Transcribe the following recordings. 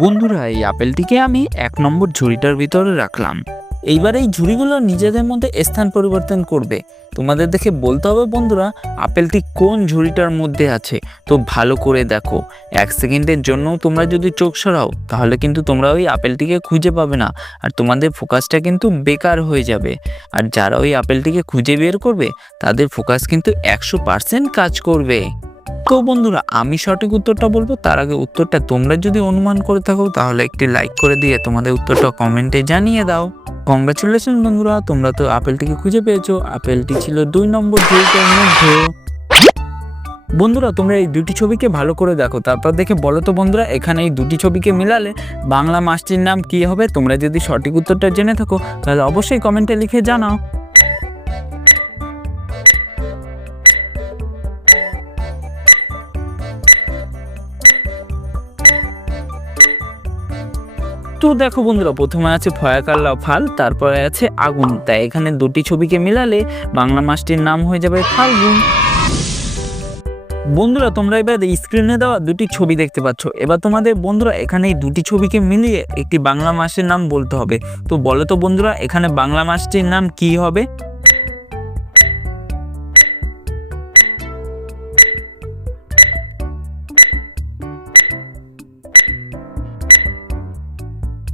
বন্ধুরা, এই আপেলটিকে আমি এক নম্বর ঝুড়িটার ভিতরে রাখলাম। এইবার এই ঝুড়িগুলো নিজেদের মধ্যে স্থান পরিবর্তন করবে। তোমাদের দেখে বলতে হবে বন্ধুরা, আপেলটি কোন ঝুড়িটার মধ্যে আছে? তো ভালো করে দেখো। এক সেকেন্ডের জন্য তোমরা যদি চোখ সরাও, তাহলে কিন্তু তোমরা ওই আপেলটিকে খুঁজে পাবে না। আর তোমাদের ফোকাসটা কিন্তু বেকার হয়ে যাবে। আর যারা ওই আপেলটিকে খুঁজে বের করবে, তাদের ফোকাস কিন্তু একশো পার্সেন্ট কাজ করবে। তো বন্ধুরা, আমি সঠিক উত্তরটা বলব, তার আগে উত্তরটা তোমরা যদি অনুমান করে থাকো, তাহলে একটি লাইক করে দিয়ে তোমাদের উত্তরটা কমেন্টে জানিয়ে দাও। কংগ্রাচুলেশন বন্ধুরা, তোমরা তো আপেলটিকে খুঁজে পেয়েছ, আপেলটি ছিল দুই নম্বর ঝুড়িটার মধ্যে। বন্ধুরা, তোমরা এই দুটি ছবিকে ভালো করে দেখো, তারপর দেখে বলো তো বন্ধুরা, এখানে এই দুটি ছবিকে মিলালে বাংলা মাসটির নাম কি হবে? তোমরা যদি সঠিক উত্তরটা জেনে থাকো, তাহলে অবশ্যই কমেন্টে লিখে জানাও। তো দেখো বন্ধুরা, প্রথমে আছে ফয়াকাল্লা ফাল তারপরে আছে আগুন। তাই এখানে দুটি ছবিকে মিলালে বাংলা মাসটির নাম হয়ে যাবে ফাল্গুন। বন্ধুরা, তোমরা এবার স্ক্রিনে দেওয়া দুটি ছবি দেখতে পাচ্ছ। এবার তোমাদের বন্ধুরা, এখানে এই দুটি ছবিকে মিলিয়ে একটি বাংলা মাসের নাম বলতে হবে। তো বলো তো বন্ধুরা, এখানে বাংলা মাসটির নাম কি হবে?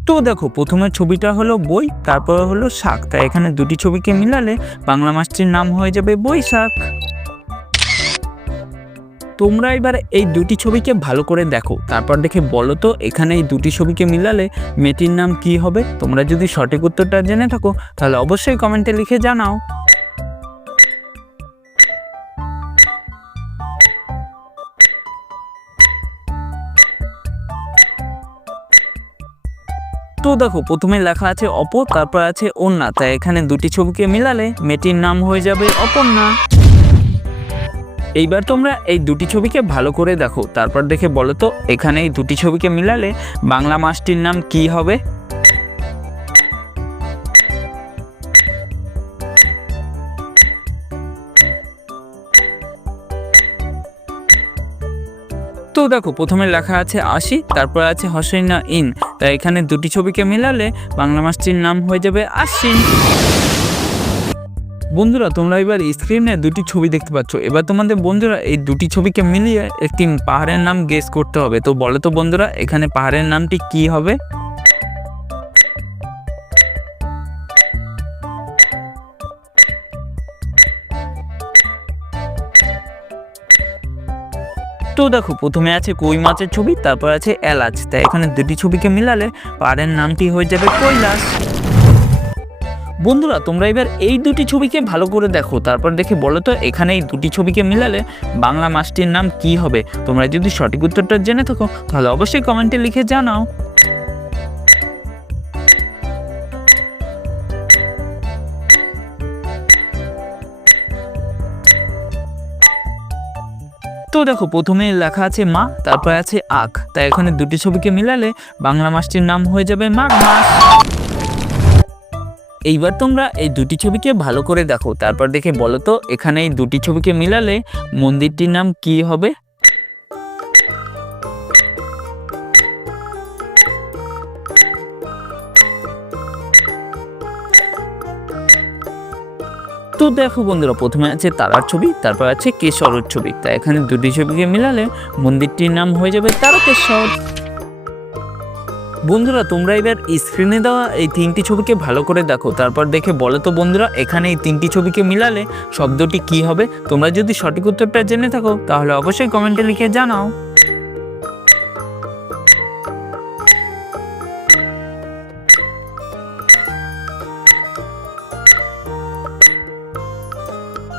তো দেখো, প্রথমে ছবিটা হলো বই, তারপরে হলো শাক। তাই এখানে দুটি ছবিকে মিলালে বাংলা মাসটির নাম হয়ে যাবে বৈশাখ। তোমরা এবার এই দুটি ছবিকে ভালো করে দেখো। তারপর দেখে বলো তো, এখানে এই দুটি ছবিকে মিলালে মেয়েটির নাম কি হবে? তোমরা যদি সঠিক উত্তরটা জেনে থাকো, তাহলে অবশ্যই কমেন্টে লিখে জানাও। তো দেখো, প্রথমে লেখা আছে অপর, তারপর আছে অন্যা তাই এখানে দুটি ছবিকে মিলালে মেয়েটির নাম হয়ে যাবে অপর্ণা। এইবার তোমরা এই দুটি ছবিকে ভালো করে দেখো। তারপর দেখে বলো তো, এখানে এই দুটি ছবিকে মিলালে বাংলা মাসটির নাম কি হবে? তো দেখো, প্রথমে লেখা আছে আশি, তারপর আছে হসইনা ইন। তাই এখানে দুটি ছবিকে মিলালে বাংলা মাসটির নাম হয়ে যাবে আশ্বিন বন্ধুরা, তোমরা এবার স্ক্রিনে দুটি ছবি দেখতে পাচ্ছ। এবার তোমাদের বন্ধুরা, এই দুটি ছবিকে মিলিয়ে একটি পাহাড়ের নাম গেস করতে হবে। তো বলো তো বন্ধুরা, এখানে পাহাড়ের নামটি কি হবে? তো দেখো, প্রথমে আছে কই মাছের ছবি, তারপর আছে এলাচ। তাই এখানে দুটি ছবিকে মিলালে পাড়ের নামটি হয়ে যাবে কৈলাস। বন্ধুরা, তোমরা এবার এই দুটি ছবিকে ভালো করে দেখো, তারপর দেখে বলো তো, এখানে এই দুটি ছবিকে মিলালে বাংলা মাছটির নাম কি হবে? তোমরা যদি সঠিক উত্তরটা জেনে থাকো, তাহলে অবশ্যই কমেন্টে লিখে জানাও। তো দেখো, প্রথমে লেখা আছে মা, তারপর আছে আখ। তাই এখানে দুটি ছবিকে মিলালে বাংলা মাসটির নাম হয়ে যাবে মাঘ মাস এইবার তোমরা এই দুটি ছবিকে ভালো করে দেখো। তারপর দেখে বলো তো, এখানে এই দুটি ছবিকে মিলালে মন্দিরটির নাম কি হবে? তো দেখো বন্ধুরা, প্রথমে আছে তারার ছবি, তারপর আছে কেশরের ছবি। তাই এখানে দুটি ছবিকে মিলালে মন্দিরটির নাম হয়ে যাবে তারকেশ্বর। বন্ধুরা, তোমরা এবার স্ক্রিনে দেওয়া এই তিনটি ছবিকে ভালো করে দেখো। তারপর দেখে বলো তো বন্ধুরা, এখানে এই তিনটি ছবিকে মিলালে শব্দটি কি হবে? তোমরা যদি সঠিক উত্তরটা জেনে থাকো, তাহলে অবশ্যই কমেন্টে লিখে জানাও।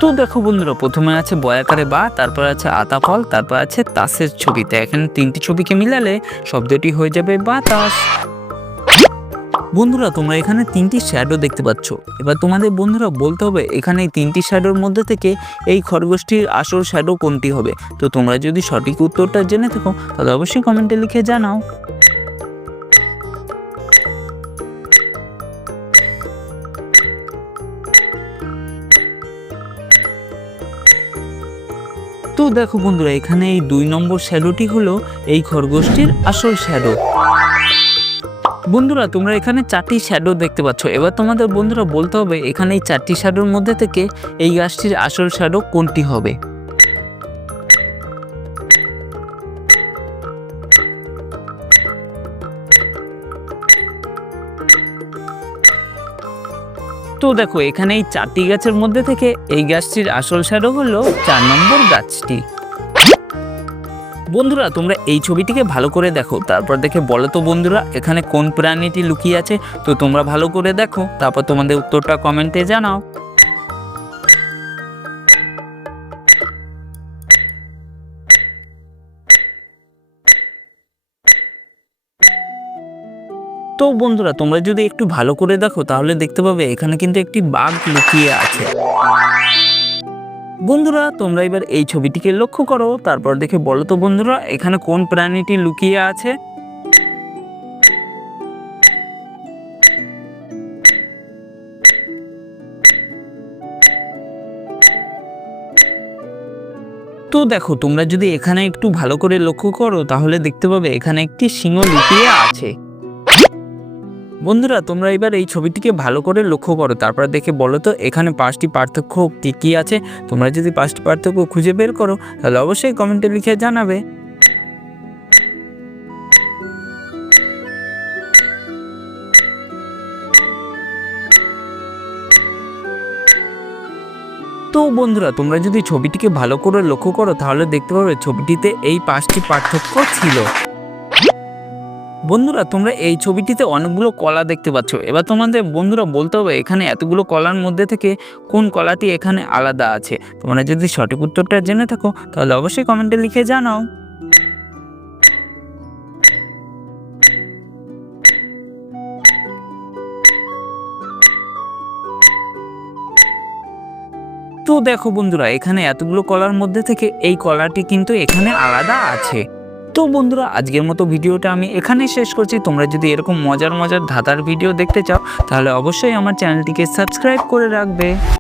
তো দেখো বন্ধুরা, প্রথমে আছে বয়াকারে বা, তারপর আছে আতা ফল তারপর আছে তাসের ছবিতে এখানে তিনটি ছবিকে মিলালে শব্দটি হয়ে যাবে বাতাস। বন্ধুরা, তোমরা এখানে তিনটি শ্যাডো দেখতে পাচ্ছ। এবার তোমাদের বন্ধুরা বলতে হবে, এখানে এই তিনটি শ্যাডোর মধ্যে থেকে এই খরগোশটির আসল শ্যাডো কোনটি হবে? তো তোমরা যদি সঠিক উত্তরটা জেনে থাকো, তাহলে অবশ্যই কমেন্টে লিখে জানাও। তো দেখো বন্ধুরা, এখানে এই দুই নম্বর শ্যাডোটি হলো এই খরগোশটির আসল শ্যাডো। বন্ধুরা, তোমরা এখানে চারটি শ্যাডো দেখতে পাচ্ছ। এবার তোমাদের বন্ধুরা বলতে হবে, এখানে এই চারটি শ্যাডোর মধ্যে থেকে এই গাছটির আসল শ্যাডো কোনটি হবে? তো দেখো এখানে এই চারটি গাছের মধ্যে থেকে এই গাছটির আসল সারও হলো চার নম্বর গাছটি। বন্ধুরা, তোমরা এই ছবিটিকে ভালো করে দেখো, তারপর দেখে বলো তো বন্ধুরা, এখানে কোন প্রাণীটি লুকিয়ে আছে? তো তোমরা ভালো করে দেখো, তারপর তোমাদের উত্তরটা কমেন্টে জানাও। তো বন্ধুরা, তোমরা যদি একটু ভালো করে দেখো, তাহলে দেখতে পাবে এখানে কিন্তু একটি বাঘ লুকিয়ে আছে। বন্ধুরা, তোমরা এবার এই ছবিটিকে লক্ষ্য করো। তারপর দেখে বলো তো বন্ধুরা, এখানে কোন প্রাণীটি লুকিয়ে আছে? তো দেখো, তোমরা যদি এখানে একটু ভালো করে লক্ষ্য করো, তাহলে দেখতে পাবে এখানে একটি সিংহ লুকিয়ে আছে। বন্ধুরা, তোমরা এবার এই ছবিটিকে ভালো করে লক্ষ্য করো। তারপর দেখে বলো তো, এখানে পাঁচটি পার্থক্য কী কী আছে? তোমরা যদি পাঁচটি পার্থক্য খুঁজে বের করো, তাহলে অবশ্যই কমেন্টে লিখে জানাবে। তো বন্ধুরা, তোমরা যদি ছবিটিকে ভালো করে লক্ষ্য করো, তাহলে দেখতে পাবে ছবিটিতে এই পাঁচটি পার্থক্য ছিল। বন্ধুরা, তোমরা এই ছবিটিতে অনেকগুলো কলা দেখতে পাচ্ছ। এবার তোমাদের বন্ধুরা বলতে হবে, এখানে এতগুলো কলার মধ্যে থেকে কোন কলাটি এখানে আলাদা আছে? তোমরা যদি সঠিক উত্তরটা জেনে থাকো, তাহলে অবশ্যই কমেন্টে লিখে জানাও। তো দেখো বন্ধুরা, এখানে এতগুলো কলার মধ্যে থেকে এই কলাটি কিন্তু এখানে আলাদা আছে। তো বন্ধুরা, আজকের মতো ভিডিওটা আমি এখানেই শেষ করছি। তোমরা যদি এরকম মজার মজার ধাতার ভিডিও দেখতে চাও, তাহলে অবশ্যই আমার চ্যানেলটিকে সাবস্ক্রাইব করে রাখবে।